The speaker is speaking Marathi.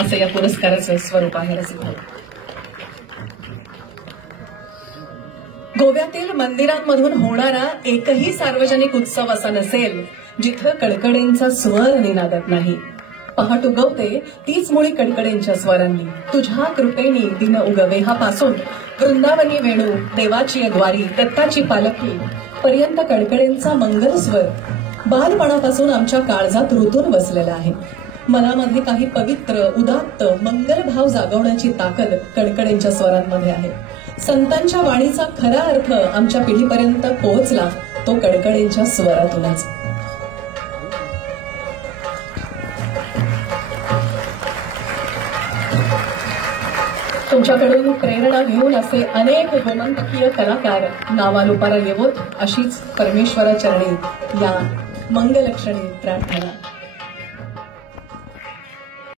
असं या पुरस्काराचं स्वरूप आहे. रसिक गोव्यातील मंदिरांमधून होणारा एकही सार्वजनिक उत्सव असा नसेल जिथं कडकडेंचा स्वर निनादत नाही. पहाट उगवते तीच मुळी कडकडेंच्या स्वरांनी. तुझ्या कृपेनी दिन उगवे हा पासून वृंदावनी वेणू देवाची द्वारी दत्ताची पालखी पर्यंत कडकडेंचा मंगल स्वर बालपणापासून आमच्या काळजात रुतून बसलेला आहे. मनामध्ये काही पवित्र उदात्त मंगल भाव जागवण्याची ताकद कडकडेंच्या स्वरांमध्ये आहे. संतांच्या वाणीचा खरा अर्थ आमच्या पिढीपर्यंत पोहोचला तो कडकडेंच्या स्वरातूनच. तुमच्याकडून प्रेरणा घेऊन असे अनेक गोमंतकीय कलाकार नावानुपारा येवोत अशीच परमेश्वराचरणी या मंगलक्षणी प्रार्थना.